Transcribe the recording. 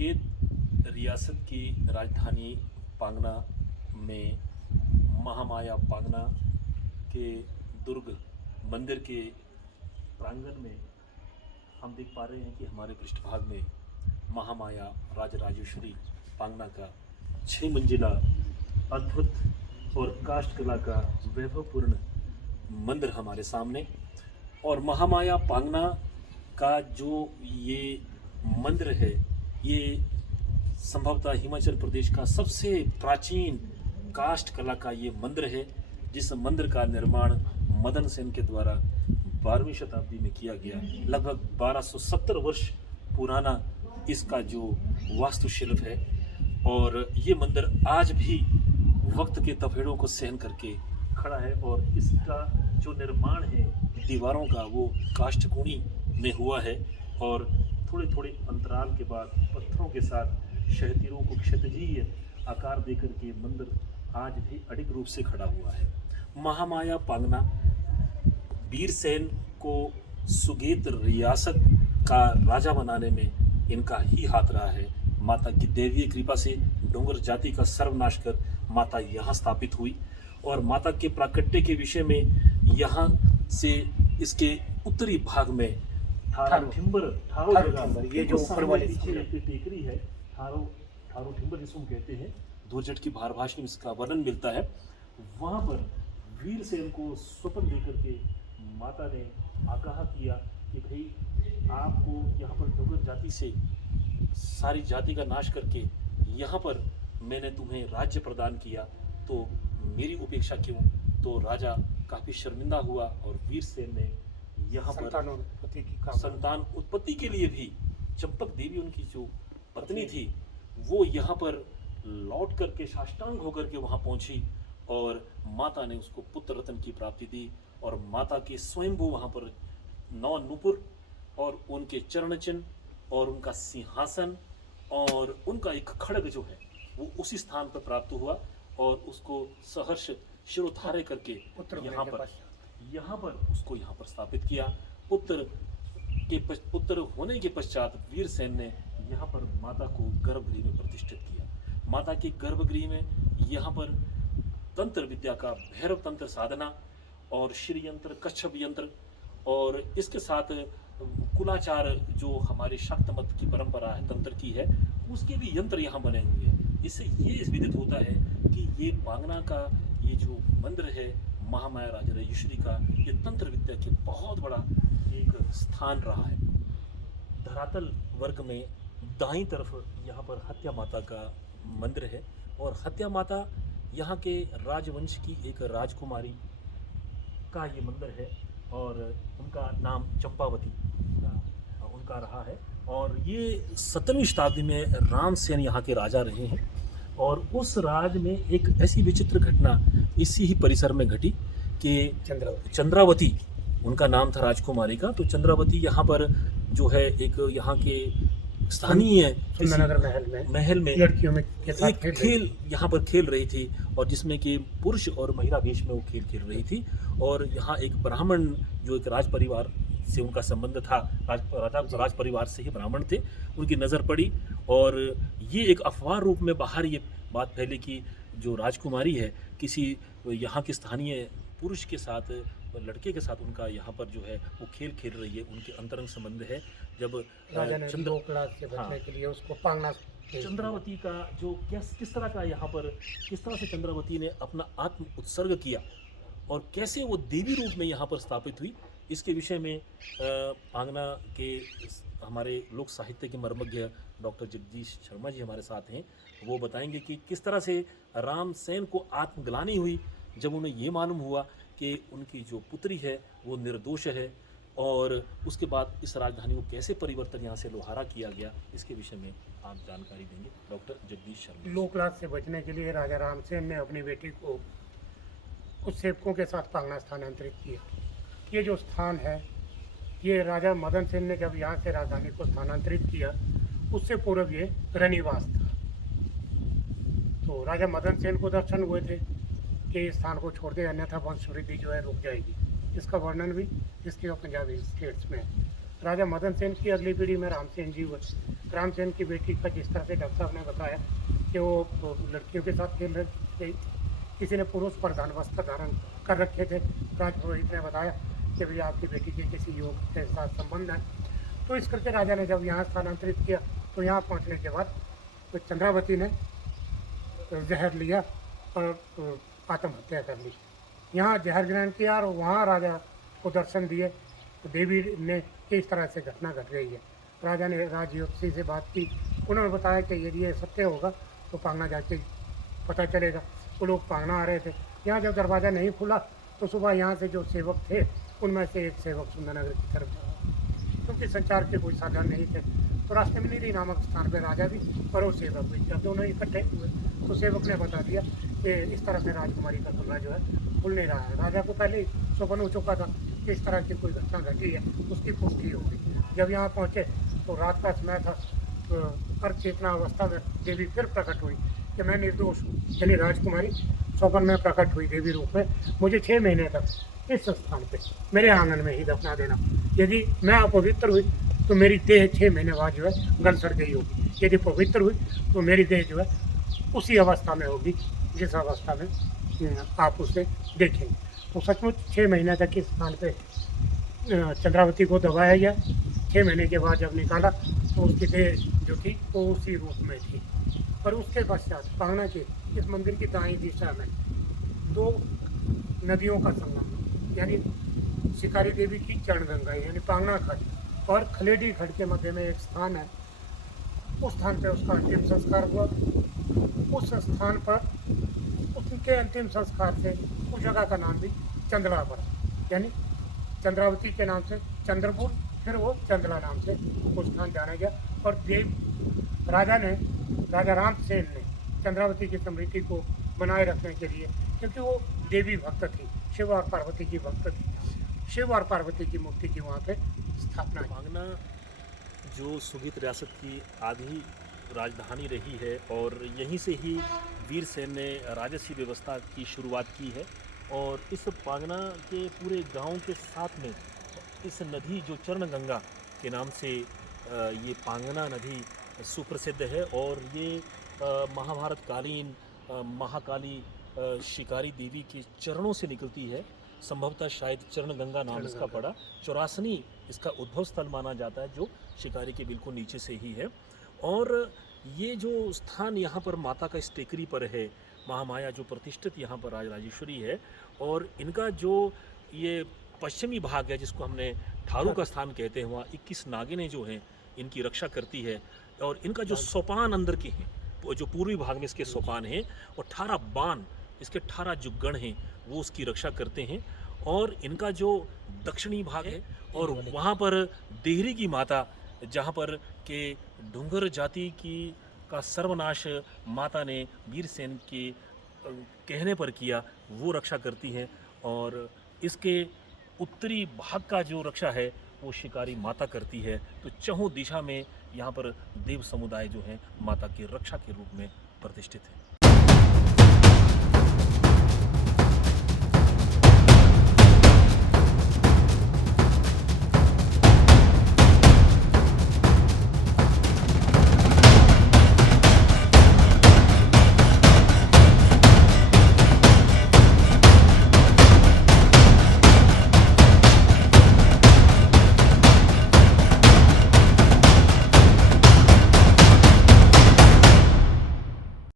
सुकेत रियासत की राजधानी पांगना में महामाया पांगना के दुर्ग मंदिर के प्रांगण में हम देख पा रहे हैं कि हमारे पृष्ठभाग में महामाया राजराजेश्वरी पांगना का 6 मंजिला अद्भुत और काष्ठ कला का वैभवपूर्ण मंदिर हमारे सामने। और महामाया पांगना का जो ये मंदिर है, ये संभवतः हिमाचल प्रदेश का सबसे प्राचीन काष्ठ कला का ये मंदिर है, जिस मंदिर का निर्माण मदन सेन के द्वारा 12वीं शताब्दी में किया गया। लगभग 1270 वर्ष पुराना इसका जो वास्तुशिल्प है, और ये मंदिर आज भी वक्त के तफेड़ों को सहन करके खड़ा है। और इसका जो निर्माण है दीवारों का, वो काष्ठकुणी में हुआ है, और थोड़े थोड़े अंतराल के बाद पत्थरों के साथ क्षैतियों को क्षैतिजीय आकार देकर के मंदिर आज भी अडिग रूप से खड़ा हुआ है। महामाया पांगना वीरसेन को सुकेत रियासत का राजा बनाने में इनका ही हाथ रहा है। माता की दैवीय कृपा से डोंगर जाति का सर्वनाश कर माता यहाँ स्थापित हुई, और माता के प्राकट्य के विषय में यहाँ से इसके उत्तरी भाग में ठारो जगह, ये जो ऊपर वाली टेकरी है, ठारो ठिम्बर जिसको कहते हैं, धुरजट की भारभाषा में इसका वर्णन मिलता है। वहाँ पर वीरसेन को स्वप्न देकर के माता ने आगाह किया कि भाई आपको यहाँ पर डोगर जाति से सारी जाति का नाश करके यहाँ पर मैंने तुम्हें राज्य प्रदान किया, तो मेरी उपेक्षा क्यों। तो राजा काफ़ी शर्मिंदा हुआ, और वीरसेन ने यहाँ पर संतान उत्पत्ति के लिए भी चंपक देवी उनकी जो पत्नी थी, वो यहाँ पर लौट करके साष्टांग होकर के वहाँ पहुँची, और माता ने उसको पुत्र रत्न की प्राप्ति दी। और माता के स्वयंभू वहाँ पर 9 नुपुर और उनके चरण चिन्ह और उनका सिंहासन और उनका एक खड्ग जो है वो उसी स्थान पर प्राप्त हुआ, और उसको सहर्ष शिरोधार्य करके यहाँ पर उसको यहाँ पर स्थापित किया। पुत्र होने के पश्चात वीरसेन ने यहाँ पर माता को गर्भगृह में प्रतिष्ठित किया। माता के गर्भगृह में यहाँ पर तंत्र विद्या का भैरव तंत्र साधना और श्री यंत्र, कच्छप यंत्र, और इसके साथ कुलाचार जो हमारे शाक्त मत की परंपरा है तंत्र की है, उसके भी यंत्र यहाँ बने हुए हैं। इससे ये विदित होता है कि ये पांगना का ये जो मंदिर है महामाया राजराजेश्वरी का, ये तंत्र विद्या के बहुत बड़ा एक स्थान रहा है। धरातल वर्ग में दाईं तरफ यहाँ पर हत्या माता का मंदिर है, और हत्या माता यहाँ के राजवंश की एक राजकुमारी का ये मंदिर है, और उनका नाम चंपावती उनका रहा है। और ये 17वीं शताब्दी में रामसेन यहाँ के राजा रहे हैं, और उस राज में एक ऐसी विचित्र घटना इसी ही परिसर में घटी कि चंद्रावती उनका नाम था राजकुमारी का। तो चंद्रावती यहाँ पर जो है एक यहाँ के स्थानीय महल में लड़कियों में एक खेल यहाँ पर खेल रही थी, और जिसमें कि पुरुष और महिला वेश में वो खेल खेल रही थी। और यहाँ एक ब्राह्मण जो एक राज परिवार से उनका संबंध था, राज परिवार से ही ब्राह्मण थे, उनकी नज़र पड़ी, और ये एक अफवाह रूप में बाहर ये बात फैली कि जो राजकुमारी है किसी यहाँ के स्थानीय पुरुष के साथ, लड़के के साथ उनका यहाँ पर जो है वो खेल खेल रही है, उनके अंतरंग संबंध है। जब के लिए उसको पांगना चंद्रावती का जो किस तरह का यहाँ पर किस तरह से चंद्रावती ने अपना आत्म उत्सर्ग किया और कैसे वो देवी रूप में यहाँ पर स्थापित हुई, इसके विषय में पांगना के हमारे लोक साहित्य के मर्मज्ञ डॉक्टर जगदीश शर्मा जी हमारे साथ हैं। वो बताएंगे कि किस तरह से रामसेन को आत्मग्लानि हुई जब उन्हें ये मालूम हुआ कि उनकी जो पुत्री है वो निर्दोष है, और उसके बाद इस राजधानी को कैसे परिवर्तन यहाँ से लोहारा किया गया, इसके विषय में आप जानकारी देंगे डॉक्टर जगदीश शर्मा। लोकलाज से बचने के लिए राजा रामसेन ने अपनी बेटी को कुछ सेवकों के साथ पांगना स्थानांतरित किया। ये जो स्थान है, ये राजा मदन सेन ने जब यहाँ से राजधानी को स्थानांतरित किया, उससे पूर्व ये रनिवास था। तो राजा मदन सेन को दर्शन हुए थे कि इस स्थान को छोड़ दे, अन्यथा वंश वृद्धि जो है रुक जाएगी। इसका वर्णन भी हिस्ट्री ऑफ पंजाबी स्टेट्स में है। राजा मदन सेन की अगली पीढ़ी में रामसेन जी हुए, रामसेन की बेटी का जिस तरह से डॉक्टर साहब ने बताया कि वो लड़कियों के साथ खेल रही, किसी ने पुरुष प्रधान वस्त्र धारण कर रखे थे। राजपुरोहित ने बताया कि भैया आपकी बेटी के किसी युवक के साथ संबंध है। तो इस करके राजा ने जब यहाँ स्थानांतरित किया तो यहाँ पहुँचने के बाद तो चंद्रावती ने जहर लिया और आत्महत्या कर ली। यहाँ जहर ग्रहण किया और वहाँ राजा को दर्शन दिए तो देवी ने इस तरह से घटना घट गई है। राजा ने राजयोत्सी से बात की, उन्होंने बताया कि यदि ये सत्य होगा तो पांगना जाके पता चलेगा। वो लोग पांगना आ रहे थे, यहाँ जब दरवाज़ा नहीं खुला तो सुबह यहाँ से जो सेवक थे उनमें से एक सेवक सुंदरनगर की तरफ जा, क्योंकि संचार के कोई साधन नहीं थे। तो रास्ते में नीरी नामक स्थान पर राजा भी और वो सेवक भी, जब दोनों इकट्ठे हुए तो सेवक ने बता दिया कि इस तरह से राजकुमारी का कमरा जो है खुल नहीं रहा है। राजा को पहले ही स्वप्न हो चुका था कि इस तरह की कोई घटना घटी है, उसकी पुष्टि हो गई। जब यहाँ पहुँचे तो रात का समय था, अर्ध चेतना अवस्था में देवी फिर प्रकट हुई कि मैं निर्दोष हूँ, यानी राजकुमारी स्वप्न में प्रकट हुई देवी रूप में। मुझे 6 महीने तक इस स्थान पे मेरे आंगन में ही दफना देना। यदि मैं अपवित्र हुई तो मेरी देह 6 महीने बाद जो है गल सड़ गई होगी, यदि पवित्र हुई तो मेरी देह जो है उसी अवस्था में होगी जिस अवस्था में आप उसे देखेंगे। तो सचमुच 6 महीने तक इस स्थान पे चंद्रावती को दबाया गया। 6 महीने के बाद जब निकाला तो उसकी देह जो थी वो उसी रूप में थी। और उसके पश्चात पांगना के इस मंदिर की दाईं दिशा में 2 नदियों का संगम, यानी शिकारी देवी की चरणगंगा यानी पांगना खड्ड और खलेडी खड्ड के मध्य में एक स्थान है। उस स्थान पे उसका अंतिम संस्कार हुआ। उस स्थान पर उसके अंतिम संस्कार से उस जगह का नाम भी चंद्रा पड़ा, यानी चंद्रावती के नाम से चंद्रपुर, फिर वो चंद्रा नाम से वो स्थान जाना गया। और राजा रामसेन ने चंद्रावती की स्मृति को बनाए रखने के लिए, क्योंकि वो देवी भक्त थी, शिव और पार्वती की भक्त थी, शिव और पार्वती की मूर्ति की वहाँ पे स्थापना की। पांगना जो सुगीत रियासत की आधी राजधानी रही है और यहीं से ही वीरसेन ने राजसी व्यवस्था की शुरुआत की है। और इस पांगना के पूरे गांव के साथ में इस नदी जो चरणगंगा के नाम से ये पांगना नदी सुप्रसिद्ध है। और ये महाभारत कालीन महाकाली शिकारी देवी के चरणों से निकलती है। संभवतः शायद चरणगंगा नाम इसका पड़ा। चौरासनी इसका उद्भव स्थल माना जाता है, जो शिकारी के बिल्कुल नीचे से ही है। और ये जो स्थान यहाँ पर माता का इस टेकरी पर है, महामाया जो प्रतिष्ठित यहाँ पर राजराजेश्वरी है। और इनका जो ये पश्चिमी भाग है जिसको हमने ठारू का स्थान कहते हैं, वहाँ 21 नागिनें जो हैं इनकी रक्षा करती है। और इनका जो सोपान अंदर के हैं, जो पूर्वी भाग में इसके सोपान हैं, और 18 बाण इसके 18 जो गण हैं वो उसकी रक्षा करते हैं। और इनका जो दक्षिणी भाग है और वहाँ पर देहरी की माता, जहाँ पर के डूंगर जाति की का सर्वनाश माता ने वीरसेन के कहने पर किया, वो रक्षा करती हैं। और इसके उत्तरी भाग का जो रक्षा है वो शिकारी माता करती है। तो चहुं दिशा में यहाँ पर देव समुदाय जो है माता की रक्षा के रूप में प्रतिष्ठित है।